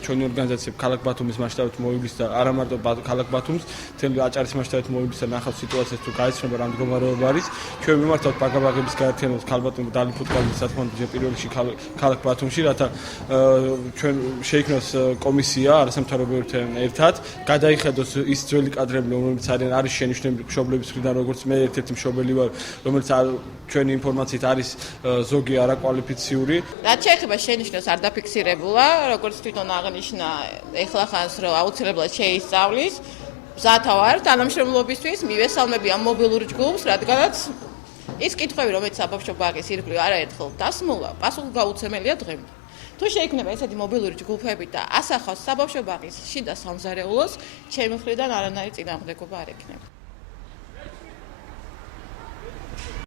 ჩვენი ორგანიზაცია ქალაქ ბათუმის მასშტაბით მოვიბლის და არა მარტო ქალაქ ბათუმს, მთელი აჭარის მასშტაბით მოვიბლის და ნახავთ სიტუაციას თუ გაიცნობა რა მდგომარეობა არის. ჩვენ მიმართავთ ბაგაბაღების გაერთიანებას ქალბატონი დალი ფუტკალის საქმე პირველ რიგში ქალაქ ბათუმში, რათა ჩვენ შეიქმნოს კომისია არასამთავრობოებთან ერთად, გადაიხედოს ის ძველი კადრები, რომლებიც არის შენიშვნები მშობლების მხრიდან, როგორც მე ერთ-ერთი მშობელი ვარ, რომელიც ჩვენი ინფორმაციით არის ზოგი არაკვალიფიციური. რაც შეეხება შენიშვნას არ დაფიქსირებულა, როგორც თვითონ აღნიშნა ეხლახანს რომ აუცილებლად შეისწავლის მზათა ვარ თანამშრომლობისთვის მივესალმები ამ მობილურ ჯგუფს, რადგანაც ის კითხვები, რომელიც საბავშვო ბაღის ირგვლივ არაერთხელ დასმულა, პასუხგაუცემელია დღემდე. თუ შეიქმნება ესეთი მობილური ჯგუფები და ასახავს საბავშვო ბაღის შიდა სამზარეულოს, ჩემი მხრიდან არანაირი წინააღმდეგობა არ ექნება.